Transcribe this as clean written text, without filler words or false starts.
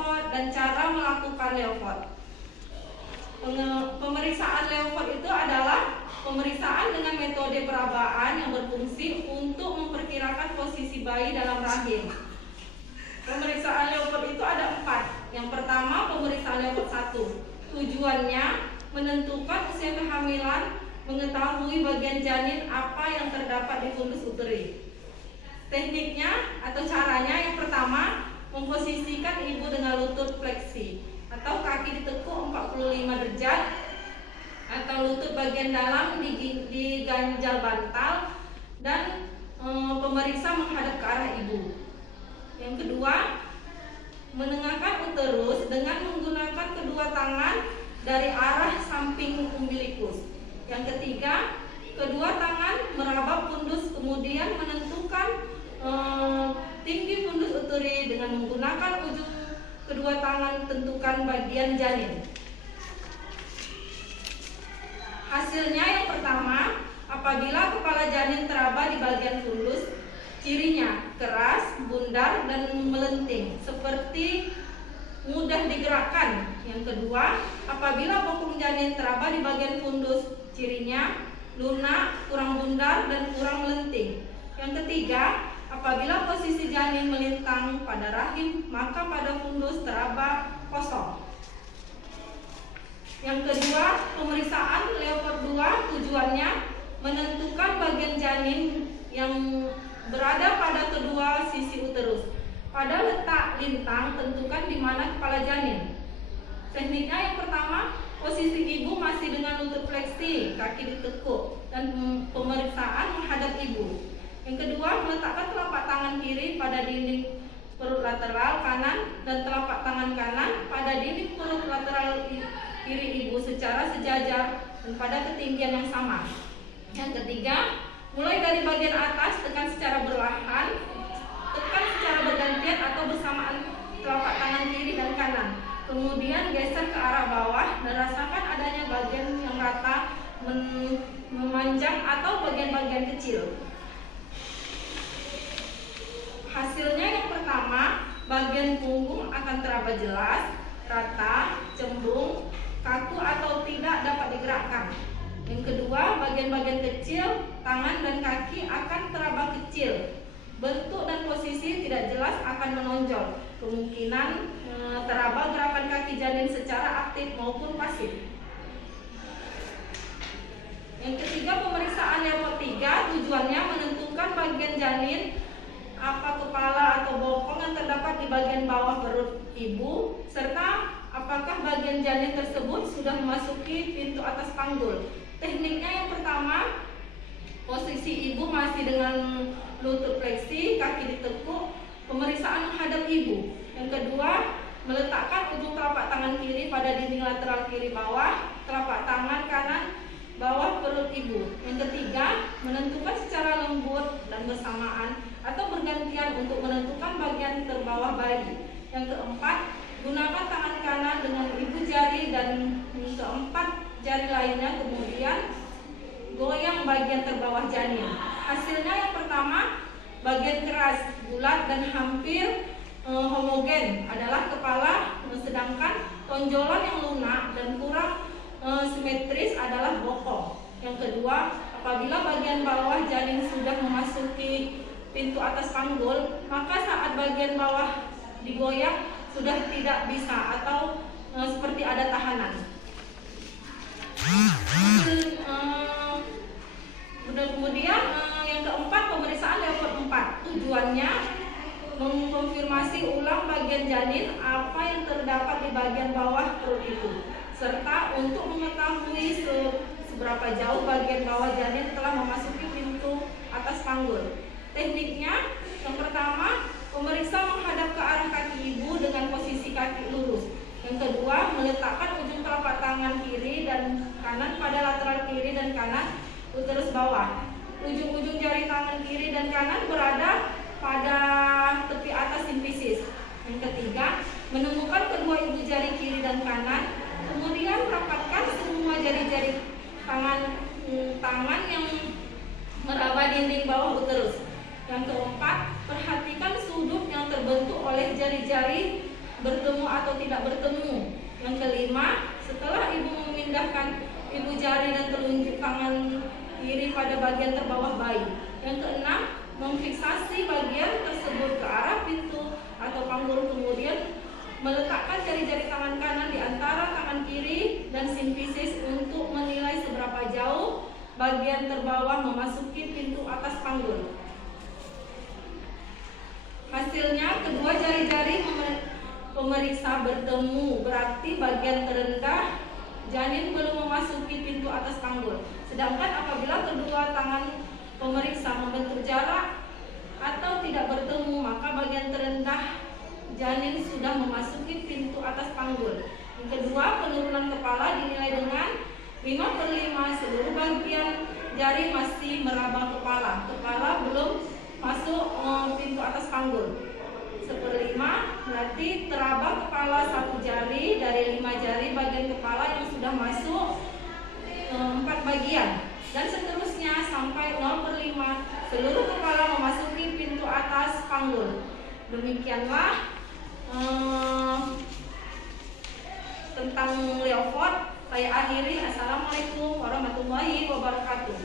leopard dan cara melakukan leopard. Pemeriksaan leopard itu adalah pemeriksaan dengan metode perabaan yang berfungsi untuk memperkirakan posisi bayi dalam rahim. Pemeriksaan leopard itu ada 4. Yang pertama, pemeriksaan leopard 1. Tujuannya menentukan usia kehamilan, mengetahui bagian janin apa yang terdapat di fundus uteri. Tekniknya atau caranya, yang pertama, memposisikan ibu dengan lutut fleksi atau kaki ditekuk 45 derajat atau lutut bagian dalam diganjal bantal dan pemeriksa menghadap ke arah ibu. Yang kedua, menengahkan uterus dengan menggunakan kedua tangan dari arah samping umbilikus. Yang ketiga, kedua tangan meraba fundus kemudian menentukan tinggi fundus uteri dengan menggunakan ujung kedua tangan tentukan bagian janin. Hasilnya yang pertama, apabila kepala janin teraba di bagian fundus, cirinya keras, bundar, dan melenting seperti mudah digerakkan. Yang kedua, apabila bokong janin teraba di bagian fundus, cirinya lunak, kurang bundar, dan kurang melenting. Yang ketiga, apabila posisi janin melintang pada rahim, maka pada fundus teraba kosong. Yang kedua, pemeriksaan leopard 2 tujuannya menentukan bagian janin yang berada pada kedua sisi uterus. Pada letak lintang, tentukan di mana kepala janin. Tekniknya yang pertama, posisi ibu masih dengan lutut fleksi, kaki ditekuk, dan pemeriksaan menghadap ibu. Yang kedua, meletakkan telapak tangan kiri pada dinding perut lateral kanan dan telapak tangan kanan pada dinding perut lateral kiri ibu secara sejajar dan pada ketinggian yang sama. Yang ketiga, mulai dari bagian atas, tekan secara berlahan, tekan secara bergantian atau bersamaan telapak tangan kiri dan kanan. Kemudian geser ke arah bawah dan rasakan adanya bagian yang rata, memanjang atau bagian-bagian kecil. Hasilnya yang pertama, bagian punggung akan teraba jelas, rata, cembung, kaku atau tidak dapat digerakkan. Yang kedua, bagian-bagian kecil, tangan dan kaki akan teraba kecil. Bentuk dan posisi tidak jelas akan menonjol. Kemungkinan teraba gerakan kaki janin secara aktif maupun pasif. Yang ketiga, pemeriksaan leopard 3 tujuannya menentukan bagian janin apa kepala atau bokong yang terdapat di bagian bawah perut ibu, serta apakah bagian janin tersebut sudah memasuki pintu atas panggul. Tekniknya yang pertama, posisi ibu masih dengan lutut fleksi, kaki ditekuk, pemeriksaan menghadap ibu. Yang kedua, meletakkan ujung telapak tangan kiri pada dinding lateral kiri bawah, telapak tangan kanan bawah perut ibu. Yang ketiga, menentukan secara lembut dan bersamaan atau bergantian untuk menentukan bagian terbawah bayi. Yang keempat, gunakan tangan kanan dengan ibu jari dan keempat jari lainnya, kemudian goyang bagian terbawah janin. Hasilnya yang pertama, bagian keras, bulat dan hampir homogen adalah kepala, sedangkan tonjolan yang lunak dan kurang simetris adalah bokong. Yang kedua, apabila bagian bawah janin sudah memasuki pintu atas panggul, maka saat bagian bawah digoyang sudah tidak bisa atau seperti ada tahanan. Kemudian yang keempat, pemeriksaan leopard 4 tujuannya mengkonfirmasi ulang bagian janin apa yang terdapat di bagian bawah perut itu, serta untuk mengetahui seberapa jauh bagian bawah janin telah memasuki pintu atas panggul. Tekniknya yang pertama, memeriksa menghadap ke arah kaki ibu dengan posisi kaki lurus. Yang kedua, meletakkan ujung telapak tangan kiri dan kanan pada lateral kiri dan kanan uterus bawah. Ujung-ujung jari tangan kiri dan kanan berada pada tepi atas simfisis. Yang ketiga, menemukan kedua ibu jari kiri dan kanan, kemudian rapatkan semua jari-jari tangan yang meraba dinding bawah uterus. Yang keempat, perhatikan sudut yang terbentuk oleh jari-jari bertemu atau tidak bertemu. Yang kelima, setelah ibu memindahkan ibu jari dan telunjuk tangan kiri pada bagian terbawah bayi. Yang keenam, memfiksasi bagian tersebut ke arah pintu atau panggul, kemudian meletakkan jari-jari tangan kanan di antara tangan kiri dan simfisis untuk menilai seberapa jauh bagian terbawah memasuki pintu atas panggul. Hasilnya, kedua jari-jari pemeriksa bertemu, berarti bagian terendah janin belum memasuki pintu atas panggul. Sedangkan apabila kedua tangan pemeriksa membentuk jarak atau tidak bertemu, maka bagian terendah janin sudah memasuki pintu atas panggul. Yang kedua, penurunan kepala dinilai dengan 5/5, seluruh bagian jari masih meraba kepala. Kepala belum masuk pintu atas panggul. 1/5 berarti teraba kepala satu jari dari 5 jari bagian kepala yang sudah masuk 4 bagian, dan seterusnya sampai 0/5 seluruh kepala memasuki pintu atas panggul. Demikianlah tentang Leopold. Saya akhiri. Assalamualaikum warahmatullahi wabarakatuh.